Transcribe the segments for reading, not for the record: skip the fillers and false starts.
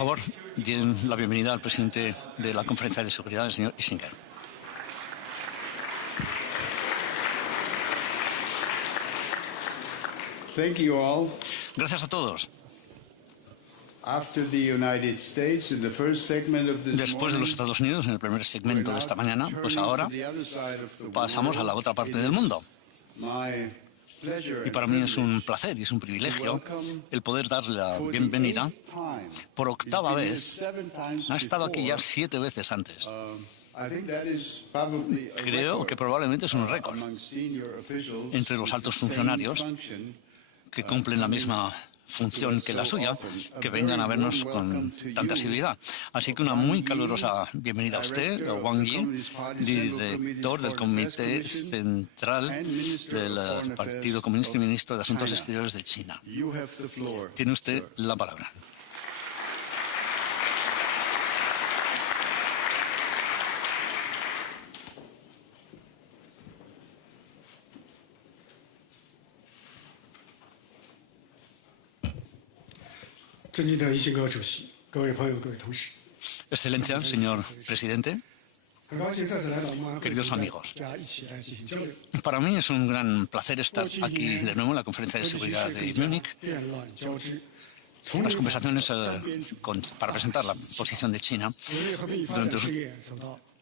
favor, den la bienvenida al presidente de la Conferencia de Seguridad, el señor Ischinger. Thank you all. Gracias a todos. Después de los Estados Unidos, en el primer segmento de esta mañana, pues ahora pasamos a la otra parte del mundo. Y para mí es un placer y es un privilegio el poder darle la bienvenida por octava vez. Ha estado aquí ya 7 veces antes. Creo que probablemente es un récord entre los altos funcionarios que cumplen la misma función que la suya, que vengan a vernos con tanta asiduidad. Así que una muy calurosa bienvenida a usted, Wang Yi, director del Comité Central del Partido Comunista y ministro de Asuntos Exteriores de China. Tiene usted la palabra. Excelencia, señor presidente, queridos amigos, para mí es un gran placer estar aquí de nuevo en la Conferencia de Seguridad de Múnich. Las conversaciones para presentar la posición de China durante el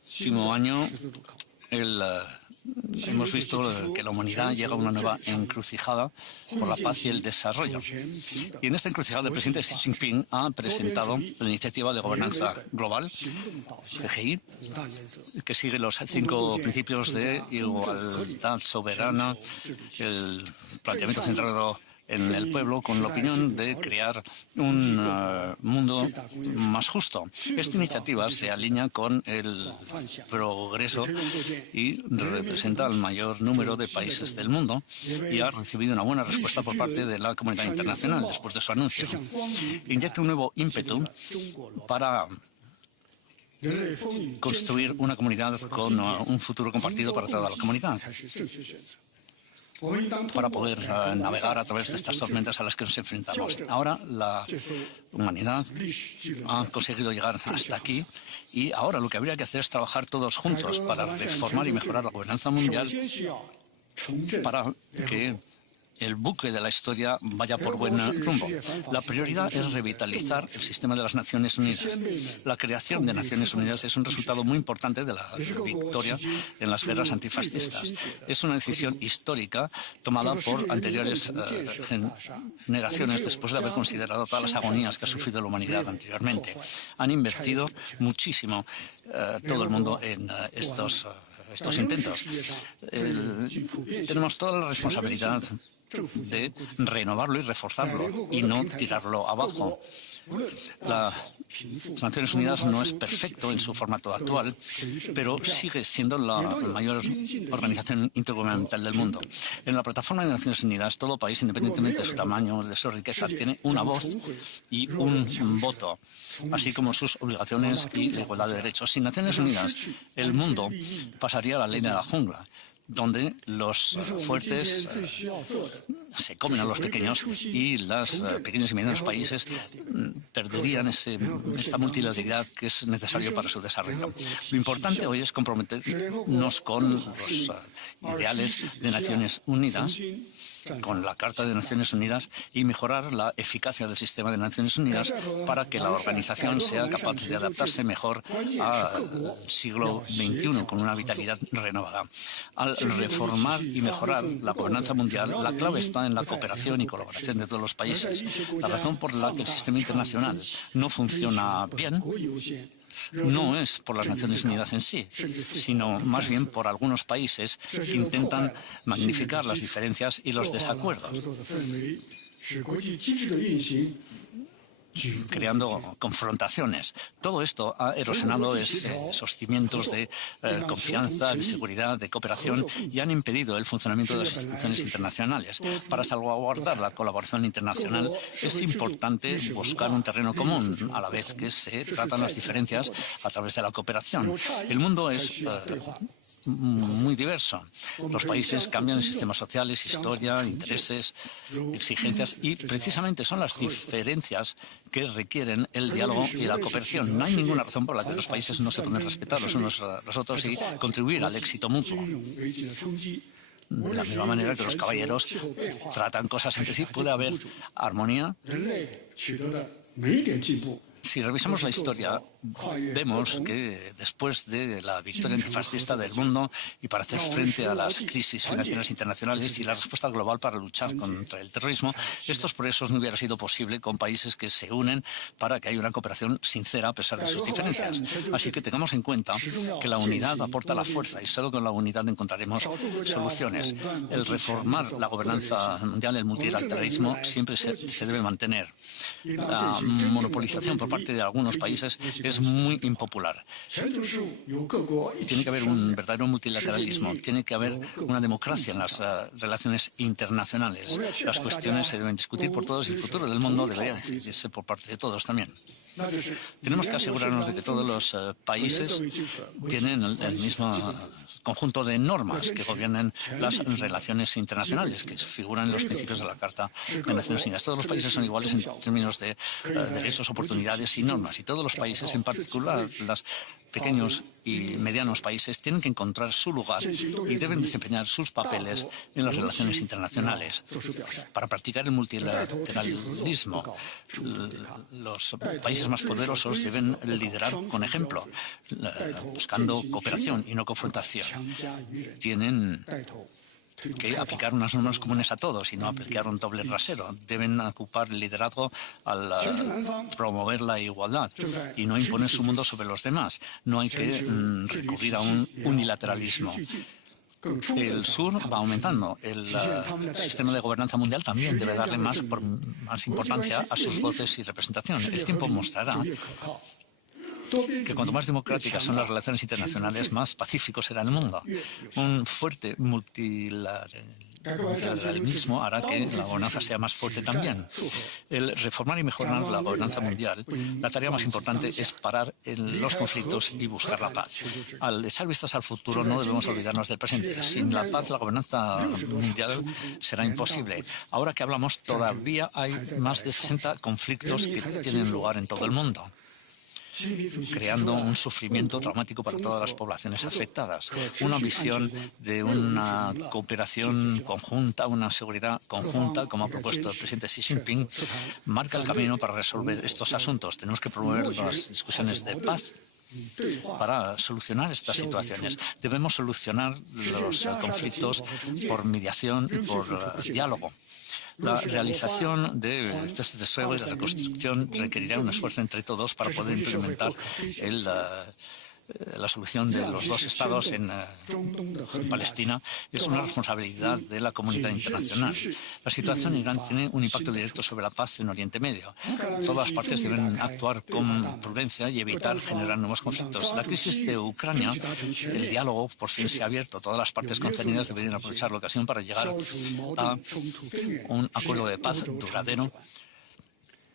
último año. Hemos visto que la humanidad llega a una nueva encrucijada por la paz y el desarrollo. Y en esta encrucijada el presidente Xi Jinping ha presentado la Iniciativa de Gobernanza Global, CGI, que sigue los 5 principios de igualdad soberana, el planteamiento centrado en el pueblo, con la opinión de crear un mundo más justo. Esta iniciativa se alinea con el progreso y representa al mayor número de países del mundo y ha recibido una buena respuesta por parte de la comunidad internacional después de su anuncio. Inyecta un nuevo ímpetu para construir una comunidad con un futuro compartido para toda la comunidad, para poder navegar a través de estas tormentas a las que nos enfrentamos. Ahora la humanidad ha conseguido llegar hasta aquí y ahora lo que habría que hacer es trabajar todos juntos para reformar y mejorar la gobernanza mundial para que el buque de la historia vaya por buen rumbo. La prioridad es revitalizar el sistema de las Naciones Unidas. La creación de Naciones Unidas es un resultado muy importante de la victoria en las guerras antifascistas. Es una decisión histórica tomada por anteriores generaciones después de haber considerado todas las agonías que ha sufrido la humanidad anteriormente. Han invertido muchísimo todo el mundo en estos intentos. Tenemos toda la responsabilidad de renovarlo y reforzarlo y no tirarlo abajo. Las Naciones Unidas no es perfecto en su formato actual, pero sigue siendo la mayor organización intergubernamental del mundo. En la plataforma de Naciones Unidas, todo país, independientemente de su tamaño, de su riqueza, tiene una voz y un voto, así como sus obligaciones y la igualdad de derechos. Sin Naciones Unidas, el mundo pasaría a la ley de la jungla, donde los fuertes se comen a los pequeños y los pequeños y medianos países perderían esta multilateralidad que es necesario para su desarrollo. Lo importante hoy es comprometernos con los ideales de Naciones Unidas, con la Carta de Naciones Unidas, y mejorar la eficacia del sistema de Naciones Unidas para que la organización sea capaz de adaptarse mejor al siglo XXI con una vitalidad renovada. Al reformar y mejorar la gobernanza mundial, la clave está en la cooperación y colaboración de todos los países. La razón por la que el sistema internacional no funciona bien no es por las Naciones Unidas en sí, sino más bien por algunos países que intentan magnificar las diferencias y los desacuerdos, creando confrontaciones. Todo esto ha erosionado esos cimientos de confianza, de seguridad, de cooperación, y han impedido el funcionamiento de las instituciones internacionales. Para salvaguardar la colaboración internacional es importante buscar un terreno común, a la vez que se tratan las diferencias a través de la cooperación. El mundo es muy diverso. Los países cambian en sistemas sociales, historia, intereses, exigencias, y precisamente son las diferencias que requieren el diálogo y la cooperación. No hay ninguna razón por la que los países no se pueden respetar los unos a los otros y contribuir al éxito mutuo. De la misma manera que los caballeros tratan cosas entre sí, puede haber armonía. Si revisamos la historia, vemos que después de la victoria antifascista del mundo y para hacer frente a las crisis financieras internacionales y la respuesta global para luchar contra el terrorismo, estos progresos no hubieran sido posibles con países que se unen para que haya una cooperación sincera a pesar de sus diferencias. Así que tengamos en cuenta que la unidad aporta la fuerza y solo con la unidad encontraremos soluciones. El reformar la gobernanza mundial, el multilateralismo, siempre se debe mantener. La monopolización por parte de algunos países es muy impopular. Tiene que haber un verdadero multilateralismo, tiene que haber una democracia en las relaciones internacionales. Las cuestiones se deben discutir por todos y el futuro del mundo debería decidirse por parte de todos también. Tenemos que asegurarnos de que todos los países tienen el mismo conjunto de normas que gobiernen las relaciones internacionales, que figuran en los principios de la Carta de Naciones Unidas. Todos los países son iguales en términos de derechos, oportunidades y normas. Y todos los países, en particular los pequeños y medianos países, tienen que encontrar su lugar y deben desempeñar sus papeles en las relaciones internacionales. Para practicar el multilateralismo, los países más poderosos deben liderar con ejemplo, buscando cooperación y no confrontación. Tienen que aplicar unas normas comunes a todos y no aplicar un doble rasero. Deben ocupar el liderazgo al promover la igualdad y no imponer su mundo sobre los demás. No hay que recurrir a un unilateralismo. El sur va aumentando. El sistema de gobernanza mundial también debe darle más importancia a sus voces y representación. El tiempo mostrará que cuanto más democráticas son las relaciones internacionales, más pacífico será el mundo. Un fuerte multilateralismo hará que la gobernanza sea más fuerte también. El reformar y mejorar la gobernanza mundial, la tarea más importante es parar los conflictos y buscar la paz. Al echar vistas al futuro, no debemos olvidarnos del presente. Sin la paz, la gobernanza mundial será imposible. Ahora que hablamos, todavía hay más de 60 conflictos que tienen lugar en todo el mundo, creando un sufrimiento traumático para todas las poblaciones afectadas. Una visión de una cooperación conjunta, una seguridad conjunta, como ha propuesto el presidente Xi Jinping, marca el camino para resolver estos asuntos. Tenemos que promover las discusiones de paz para solucionar estas situaciones. Debemos solucionar los conflictos por mediación y por diálogo. La realización de estos deseos de reconstrucción requerirá un esfuerzo entre todos para poder implementar la solución de los dos estados en Palestina. Es una responsabilidad de la comunidad internacional. La situación en Irán tiene un impacto directo sobre la paz en Oriente Medio. Todas las partes deben actuar con prudencia y evitar generar nuevos conflictos. La crisis de Ucrania, el diálogo por fin se ha abierto. Todas las partes concernidas deberían aprovechar la ocasión para llegar a un acuerdo de paz duradero,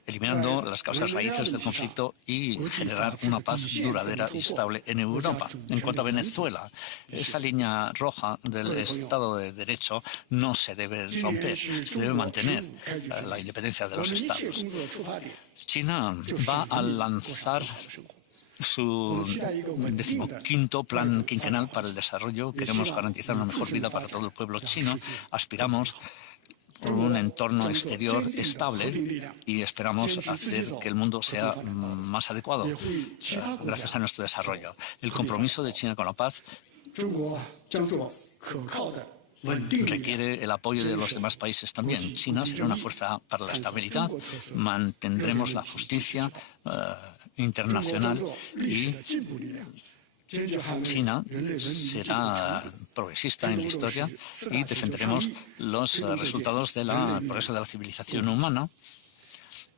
eliminando las causas raíces del conflicto y generar una paz duradera y estable en Europa. En cuanto a Venezuela, esa línea roja del Estado de Derecho no se debe romper, se debe mantener la independencia de los estados. China va a lanzar su 15º plan quinquenal para el desarrollo. Queremos garantizar una mejor vida para todo el pueblo chino. Aspiramos por un entorno exterior estable y esperamos hacer que el mundo sea más adecuado gracias a nuestro desarrollo. El compromiso de China con la paz requiere el apoyo de los demás países también. China será una fuerza para la estabilidad, mantendremos la justicia internacional y China será progresista en la historia y defenderemos los resultados del progreso de la civilización humana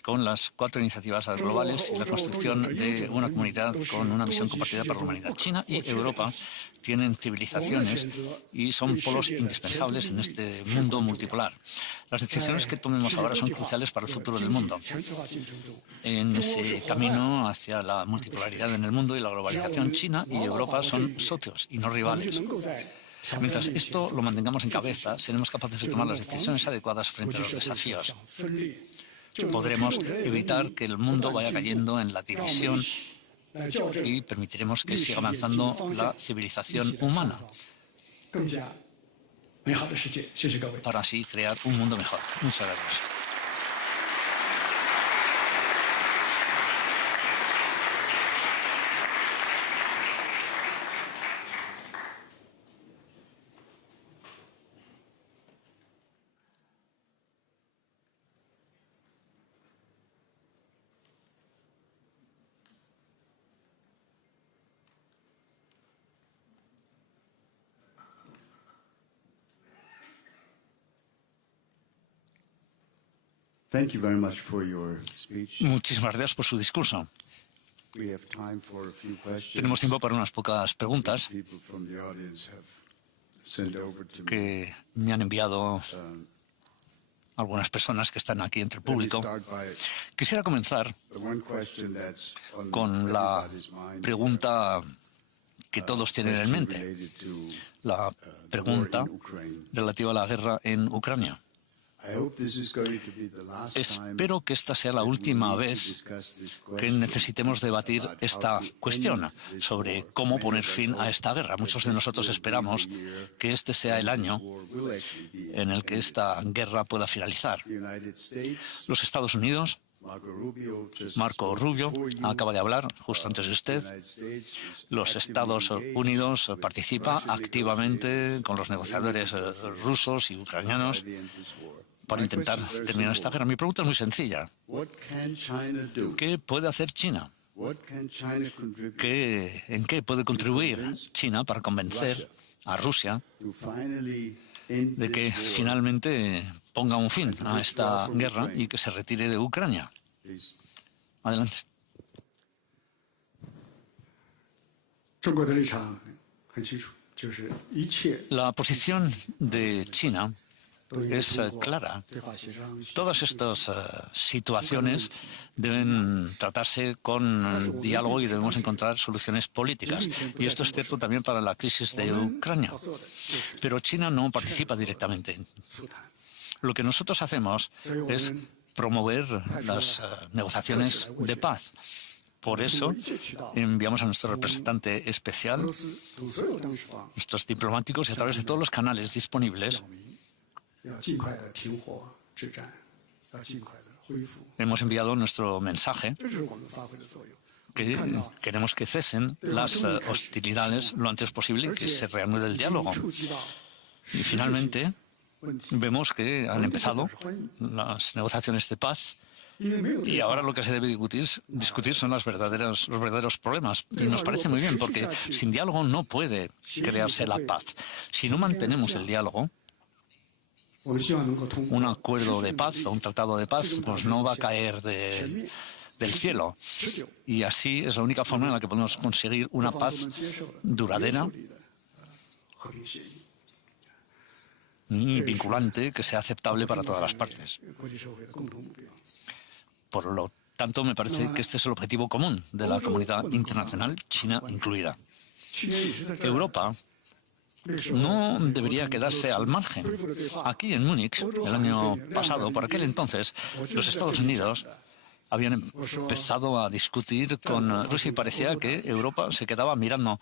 con las 4 iniciativas globales y la construcción de una comunidad con una visión compartida para la humanidad. China y Europa tienen civilizaciones y son polos indispensables en este mundo multipolar. Las decisiones que tomemos ahora son cruciales para el futuro del mundo. En ese camino hacia la multipolaridad en el mundo y la globalización, China y Europa son socios y no rivales. Mientras esto lo mantengamos en cabeza, seremos capaces de tomar las decisiones adecuadas frente a los desafíos. podremos evitar que el mundo vaya cayendo en la división y permitiremos que siga avanzando la civilización humana para así crear un mundo mejor. Muchas gracias. Muchísimas gracias por su discurso. Tenemos tiempo para unas pocas preguntas que me han enviado algunas personas que están aquí entre el público. Quisiera comenzar con la pregunta que todos tienen en mente, la pregunta relativa a la guerra en Ucrania. Espero que esta sea la última vez que necesitemos debatir esta cuestión sobre cómo poner fin a esta guerra. Muchos de nosotros esperamos que este sea el año en el que esta guerra pueda finalizar. Los Estados Unidos, Marco Rubio acaba de hablar justo antes de usted. Los Estados Unidos participa activamente con los negociadores rusos y ucranianos para intentar terminar esta guerra. Mi pregunta es muy sencilla. ¿Qué puede hacer China? ¿En qué puede contribuir China para convencer a Rusia de que finalmente ponga un fin a esta guerra y que se retire de Ucrania? Adelante. La posición de China es clara. Todas estas situaciones deben tratarse con diálogo y debemos encontrar soluciones políticas. Y esto es cierto también para la crisis de Ucrania. Pero China no participa directamente. Lo que nosotros hacemos es promover las negociaciones de paz. Por eso enviamos a nuestro representante especial, nuestros diplomáticos, y a través de todos los canales disponibles hemos enviado nuestro mensaje que queremos que cesen las hostilidades lo antes posible y que se reanude el diálogo. Y finalmente vemos que han empezado las negociaciones de paz y ahora lo que se debe discutir son los verdaderos problemas. Y nos parece muy bien porque sin diálogo no puede crearse la paz. Si no mantenemos el diálogo, un acuerdo de paz o un tratado de paz pues no va a caer del cielo. Y así es la única forma en la que podemos conseguir una paz duradera y vinculante que sea aceptable para todas las partes. Por lo tanto, me parece que este es el objetivo común de la comunidad internacional, China incluida. Europa no debería quedarse al margen. Aquí en Múnich, el año pasado, por aquel entonces, los Estados Unidos habían empezado a discutir con Rusia y parecía que Europa se quedaba mirando.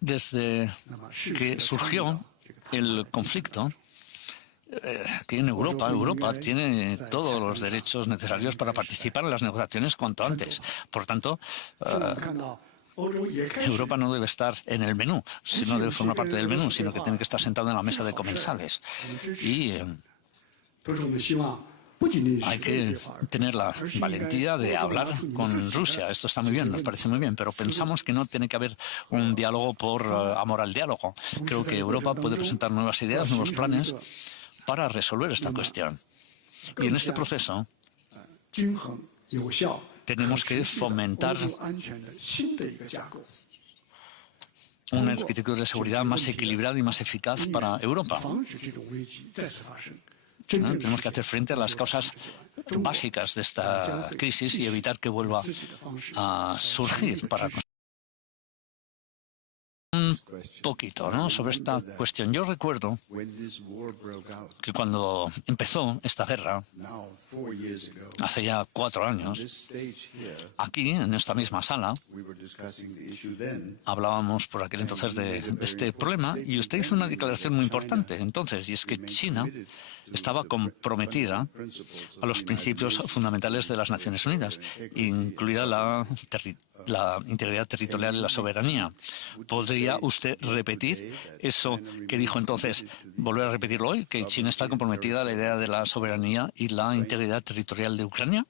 Desde que surgió el conflicto, que en Europa tiene todos los derechos necesarios para participar en las negociaciones cuanto antes. Por tanto, Europa no debe estar en el menú, no debe formar parte del menú, sino que tiene que estar sentado en la mesa de comensales. Y hay que tener la valentía de hablar con Rusia. Esto está muy bien, nos parece muy bien, pero pensamos que no tiene que haber un diálogo por amor al diálogo. Creo que Europa puede presentar nuevas ideas, nuevos planes para resolver esta cuestión. Y en este proceso tenemos que fomentar una arquitectura de seguridad más equilibrada y más eficaz para Europa. Tenemos que hacer frente a las causas básicas de esta crisis y evitar que vuelva a surgir para Un poquito, ¿no?, sobre esta cuestión. Yo recuerdo que cuando empezó esta guerra, hace ya 4 años, aquí, en esta misma sala, hablábamos por aquel entonces de este problema y usted hizo una declaración muy importante entonces, y es que China estaba comprometida a los principios fundamentales de las Naciones Unidas, incluida la integridad territorial y la soberanía. ¿Podría usted repetir eso que dijo entonces, volver a repetirlo hoy, que China está comprometida a la idea de la soberanía y la integridad territorial de Ucrania?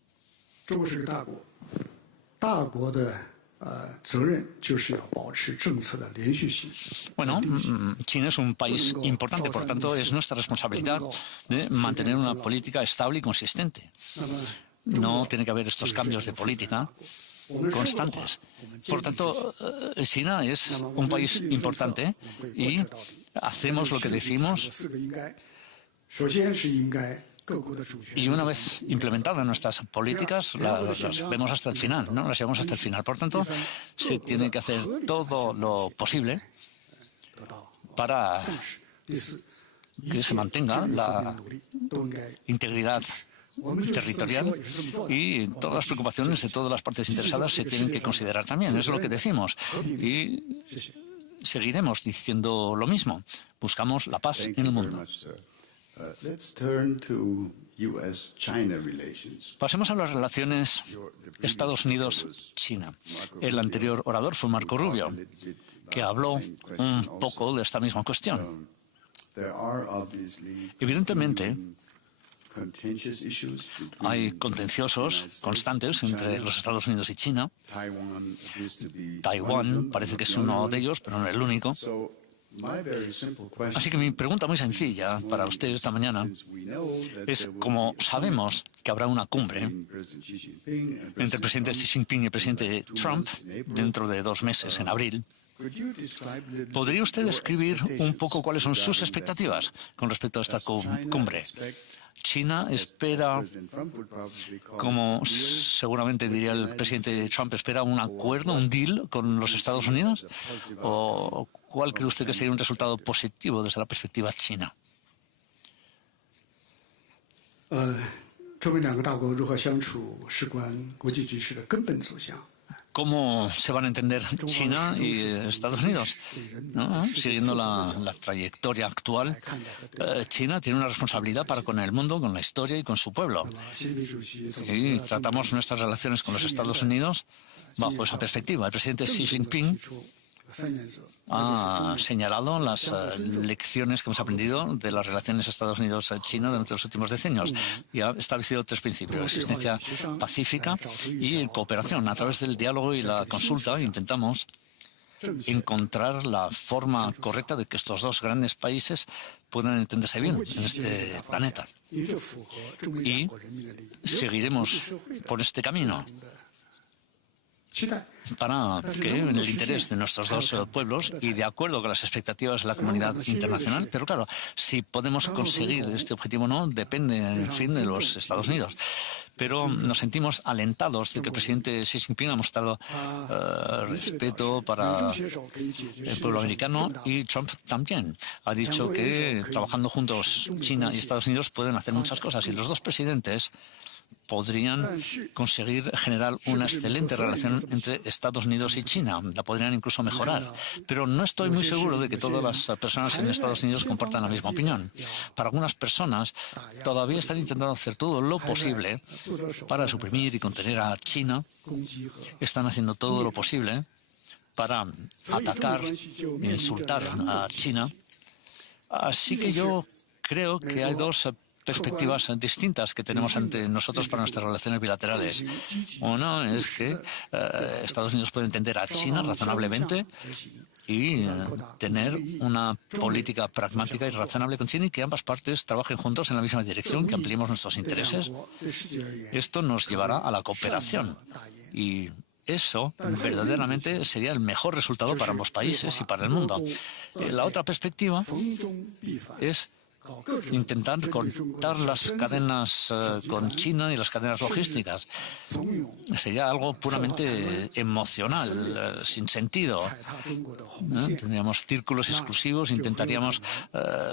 Bueno, China es un país importante, por tanto es nuestra responsabilidad de mantener una política estable y consistente. No tiene que haber estos cambios de política constantes. Por tanto, China es un país importante y hacemos lo que decimos. Y una vez implementadas nuestras políticas, las vemos hasta el final, ¿no? Las llevamos hasta el final. Por tanto, se tiene que hacer todo lo posible para que se mantenga la integridad territorial, y todas las preocupaciones de todas las partes interesadas se tienen que considerar también. Eso es lo que decimos. Y seguiremos diciendo lo mismo. Buscamos la paz en el mundo. Pasemos a las relaciones Estados Unidos-China. El anterior orador fue Marco Rubio, que habló un poco de esta misma cuestión. Evidentemente, hay contenciosos constantes entre los Estados Unidos y China. Taiwán parece que es uno de ellos, pero no el único. Así que mi pregunta muy sencilla para usted esta mañana es, como sabemos que habrá una cumbre entre el presidente Xi Jinping y el presidente Trump dentro de 2 meses, en abril, ¿podría usted describir un poco cuáles son sus expectativas con respecto a esta cumbre? China espera, como seguramente diría el presidente Trump, espera un acuerdo, un deal con los Estados Unidos, ¿o cuál cree usted que sería un resultado positivo desde la perspectiva china? ¿Cómo se van a entender China y Estados Unidos? ¿No? Siguiendo la trayectoria actual, China tiene una responsabilidad para con el mundo, con la historia y con su pueblo. Y tratamos nuestras relaciones con los Estados Unidos bajo esa perspectiva. El presidente Xi Jinping ha señalado las lecciones que hemos aprendido de las relaciones Estados Unidos-China durante los últimos decenios y ha establecido 3 principios: existencia pacífica y cooperación. A través del diálogo y la consulta intentamos encontrar la forma correcta de que estos 2 grandes países puedan entenderse bien en este planeta. Y seguiremos por este camino para que, en el interés de nuestros 2 pueblos y de acuerdo con las expectativas de la comunidad internacional, pero claro, si podemos conseguir este objetivo o no, depende, en fin, de los Estados Unidos. Pero nos sentimos alentados de que el presidente Xi Jinping ha mostrado respeto para el pueblo americano, y Trump también ha dicho que trabajando juntos China y Estados Unidos pueden hacer muchas cosas, y los 2 presidentes podrían conseguir generar una excelente relación entre Estados Unidos y China. La podrían incluso mejorar. Pero no estoy muy seguro de que todas las personas en Estados Unidos compartan la misma opinión. Para algunas personas todavía están intentando hacer todo lo posible para suprimir y contener a China. Están haciendo todo lo posible para atacar e insultar a China. Así que yo creo que hay 2 perspectivas distintas que tenemos ante nosotros para nuestras relaciones bilaterales. Una es que Estados Unidos puede entender a China razonablemente y tener una política pragmática y razonable con China, y que ambas partes trabajen juntos en la misma dirección, que ampliemos nuestros intereses. Esto nos llevará a la cooperación, y eso verdaderamente sería el mejor resultado para ambos países y para el mundo. La otra perspectiva es intentar cortar las cadenas con China y las cadenas logísticas. Sería algo puramente emocional, sin sentido. Tendríamos círculos exclusivos, intentaríamos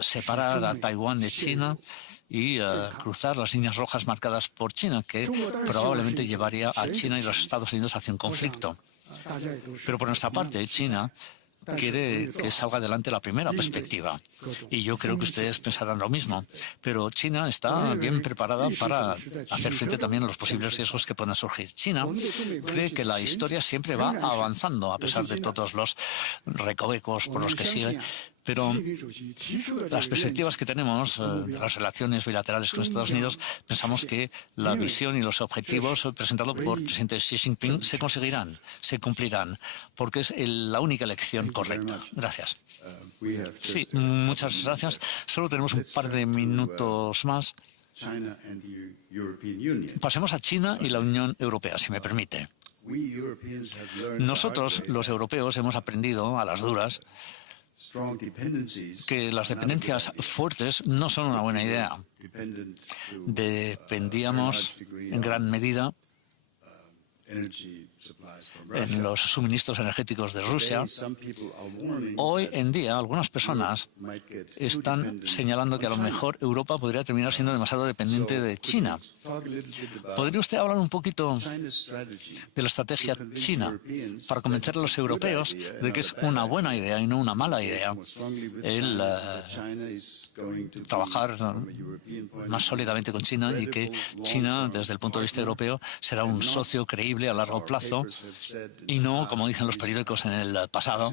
separar a Taiwán de China y cruzar las líneas rojas marcadas por China, que probablemente llevaría a China y los Estados Unidos hacia un conflicto. Pero por nuestra parte, China quiere que salga adelante la primera perspectiva. Y yo creo que ustedes pensarán lo mismo. Pero China está bien preparada para hacer frente también a los posibles riesgos que puedan surgir. China cree que la historia siempre va avanzando, a pesar de todos los recovecos por los que sigue. Pero las perspectivas que tenemos de las relaciones bilaterales con Estados Unidos, pensamos que la visión y los objetivos presentados por el presidente Xi Jinping se conseguirán, se cumplirán, porque es la única elección correcta. Gracias. Sí, muchas gracias. Solo tenemos un par de minutos más. Pasemos a China y la Unión Europea, si me permite. Nosotros, los europeos, hemos aprendido a las duras que las dependencias fuertes no son una buena idea. Dependíamos en gran medida en los suministros energéticos de Rusia. Hoy en día, algunas personas están señalando que a lo mejor Europa podría terminar siendo demasiado dependiente de China. ¿Podría usted hablar un poquito de la estrategia china para convencer a los europeos de que es una buena idea y no una mala idea el trabajar más sólidamente con China y que China, desde el punto de vista europeo, será un socio creíble a largo plazo y no, como dicen los periódicos en el pasado,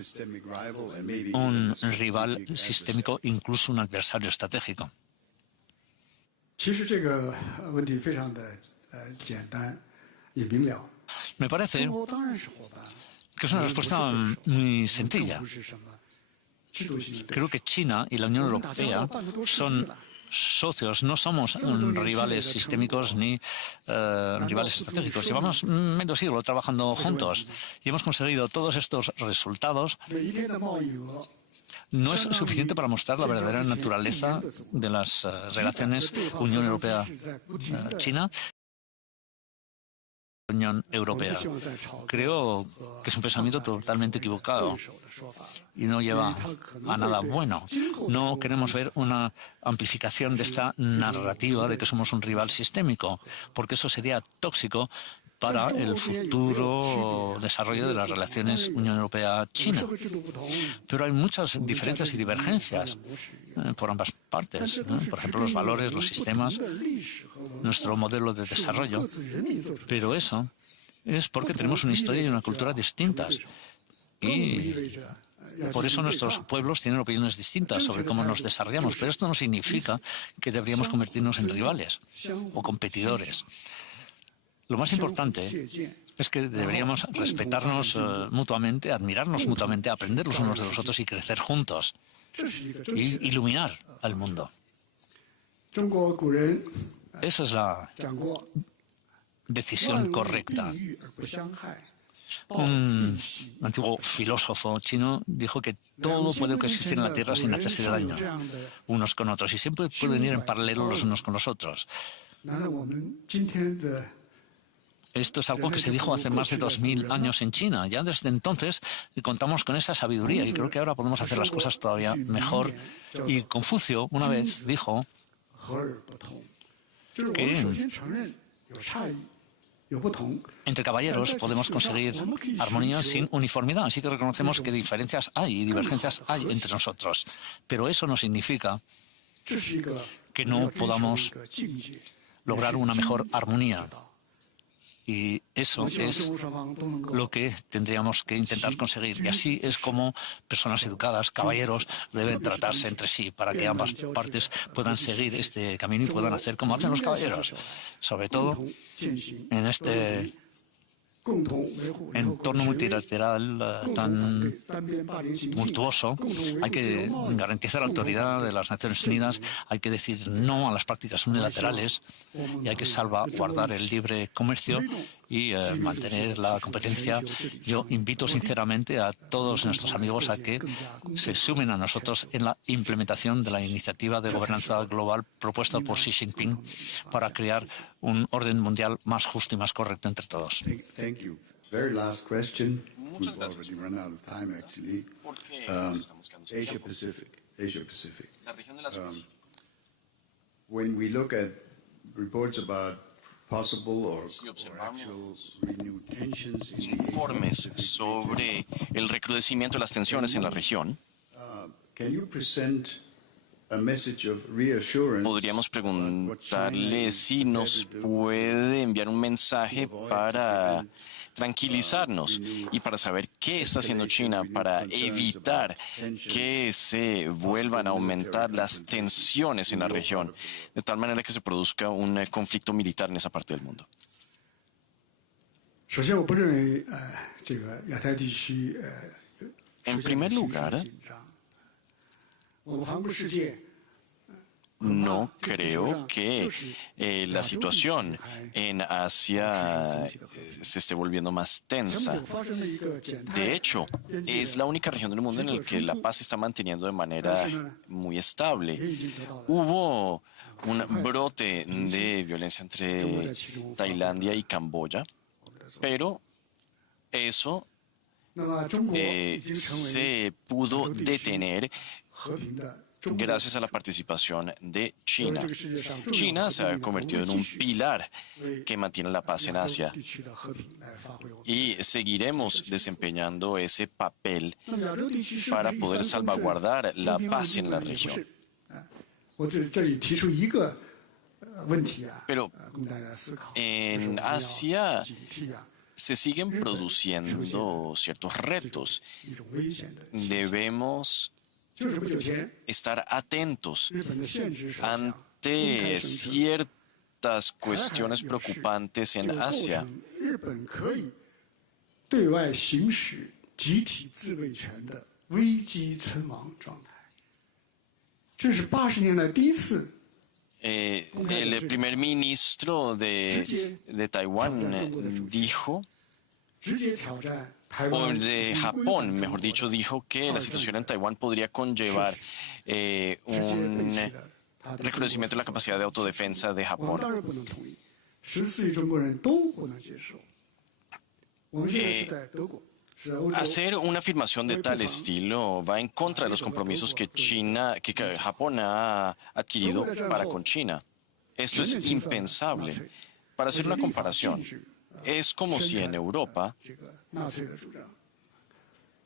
un rival sistémico, incluso un adversario estratégico? Me parece que es una respuesta muy sencilla. Creo que China y la Unión Europea son socios, no somos rivales sistémicos ni rivales estratégicos. Llevamos medio siglo trabajando juntos y hemos conseguido todos estos resultados. No es suficiente para mostrar la verdadera naturaleza de las relaciones Unión Europea-China. Unión Europea. Creo que es un pensamiento totalmente equivocado y no lleva a nada bueno. No queremos ver una amplificación de esta narrativa de que somos un rival sistémico, porque eso sería tóxico para el futuro desarrollo de las relaciones Unión Europea-China. Pero hay muchas diferencias y divergencias por ambas partes, ¿no? Por ejemplo, los valores, los sistemas, nuestro modelo de desarrollo. Pero eso es porque tenemos una historia y una cultura distintas. Y por eso nuestros pueblos tienen opiniones distintas sobre cómo nos desarrollamos. Pero esto no significa que deberíamos convertirnos en rivales o competidores. Lo más importante es que deberíamos respetarnos mutuamente, admirarnos mutuamente, aprender los unos de los otros y crecer juntos y iluminar al mundo. Esa es la decisión correcta. Un antiguo filósofo chino dijo que todo puede coexistir en la Tierra sin hacerse daño unos con otros y siempre pueden ir en paralelo los unos con los otros. Esto es algo que se dijo hace más de 2000 años en China. Ya desde entonces contamos con esa sabiduría y creo que ahora podemos hacer las cosas todavía mejor. Y Confucio una vez dijo que entre caballeros podemos conseguir armonía sin uniformidad. Así que reconocemos que diferencias hay y divergencias hay entre nosotros. Pero eso no significa que no podamos lograr una mejor armonía. Y eso es lo que tendríamos que intentar conseguir. Y así es como personas educadas, caballeros, deben tratarse entre sí para que ambas partes puedan seguir este camino y puedan hacer como hacen los caballeros. Sobre todo en este entorno multilateral tan tumultuoso, hay que garantizar la autoridad de las Naciones Unidas, hay que decir no a las prácticas unilaterales y hay que salvaguardar el libre comercio y mantener la competencia. Yo invito sinceramente a todos nuestros amigos a que se sumen a nosotros en la implementación de la iniciativa de gobernanza global propuesta por Xi Jinping para crear un orden mundial más justo y más correcto entre todos. Muchas gracias. Porque nos estamos quedando sin tiempo. La región del Asia-Pacífico. When we look at reports about possible or Si actual observamos renewed tensions in the informes sobre el recrudecimiento de las tensiones en la región, can you present a message of reassurance? podríamos preguntarle si nos puede enviar un mensaje para tranquilizarnos y para saber qué está haciendo China para evitar que se vuelvan a aumentar las tensiones en la región, de tal manera que se produzca un conflicto militar en esa parte del mundo. 首先，我不认为这个亚太地区出 En 现 primer 形势 lugar, 紧张。我们环顾世界， no creo que la situación en Asia se esté volviendo más 前不 tensa. 久发生了一个减碳 De hecho, 边界 es la única región del mundo en la que la paz se está manteniendo de manera muy 也 estable. 已经得到了 Hubo un brote de violencia entre Tailandia y Camboya, pero eso 那么中国已经成为 se pudo detener 和平的中国。 gracias a la participación de 作为 China. 这个世界上重要 China 和 se 平 ha 的，我 convertido 们 en 会 un 继续 pilar 为 que mantiene la paz en 亚洲 Asia 地区的和平来发挥我们。 y seguiremos desempeñando ese papel 那么亚洲地区是不 para 是一 poder 帆风顺 salvaguardar la 和平 paz 稳 en 定 la 呢？也不 región. 是。我这里提出一个问题啊， Pero 供大家思考。 en 就是我们要 Asia 警惕啊， se siguen produciendo ciertos 这个 retos. 一种危险的现象。 Debemos 就是不久前， estar atentos 日本的现职首相公 ante 开声称， ciertas cuestiones preocupantes 就 en 构 Asia. 成日本可以对外行使集体自卫权的危机存亡状态。这是80年来第一次 El primer ministro de Taiwán dijo, 直接挑战台 o 湾 de 已经规 Japón, 范 mejor 中国的 dicho, dijo que la situación en Taiwán podría conllevar 直接背 un 弃了他的 recrudecimiento de la capacidad de autodefensa de 我们 Japón. 当然不能同意，14亿中国人都不能接受。我们现在是在德国，是在欧洲。 Hacer una afirmación de tal estilo va en contra de los compromisos que Japón ha adquirido para con China. Esto es impensable. Para hacer una comparación, es como si en Europa, 这个纳粹的主张，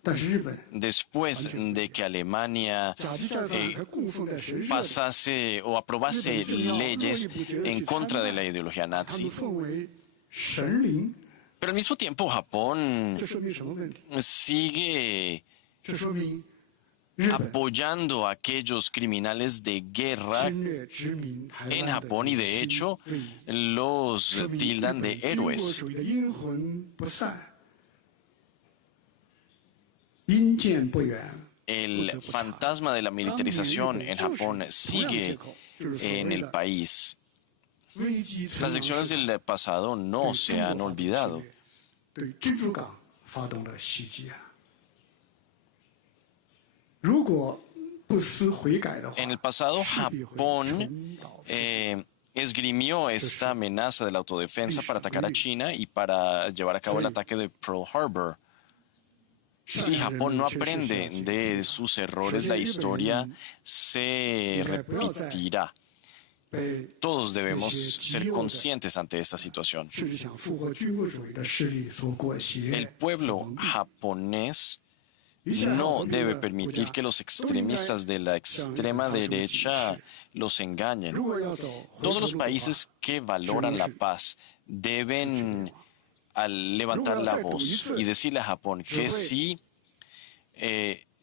但是日本 después de que Alemania 甲级战犯还供奉在神社里， pasase o aprobase leyes en contra de la ideología 他 nazi, 们奉为神灵， pero al mismo tiempo Japón 这说明什么问题？ sigue 这说明日本 apoyando a aquellos criminales de guerra 侵略殖民台 en 湾的 Japón y 决 de 心 hecho 未已 los 说明日 tildan 本 de 军国 héroes. 主义的阴魂不散，阴间不远。 El fantasma de la militarización en Japón sigue en el país. 危机存 Las 亡 lecciones 时刻 del pasado no 对 se 中 han 国发动侵 olvidado. 略，对珍珠港发动了袭击啊！如果不思悔改的话， En el pasado, 势必会 Japón 重蹈覆辙 esgrimió esta amenaza de la autodefensa para atacar a China y para llevar a cabo el ataque de Pearl Harbor. Si Japón no aprende de sus errores, la historia se repetirá. 被 Todos debemos ser conscientes ante esta situación. 甚至想复活军国主义的势力所裹挟。 El pueblo japonés no debe permitir que los extremistas de la extrema derecha los engañen. 如果要走回头 Todos 路 los 的话 países que valoran la paz deben al levantar la voz y decirle a Japón que si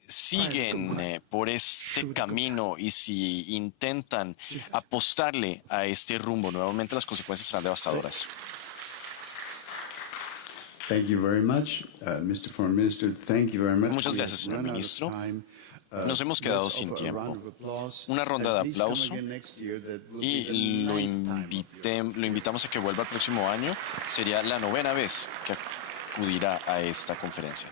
siguen por este camino y si intentan apostarle a este rumbo, nuevamente las consecuencias serán devastadoras. Thank you very much, Mr. Foreign Minister. Thank you very much. Muchas We gracias, have señor run out of ministro. time. Nos hemos quedado sin tiempo. Una ronda de aplauso y lo invitamos a que vuelva el próximo año. Sería la 9ª vez que acudirá a esta conferencia.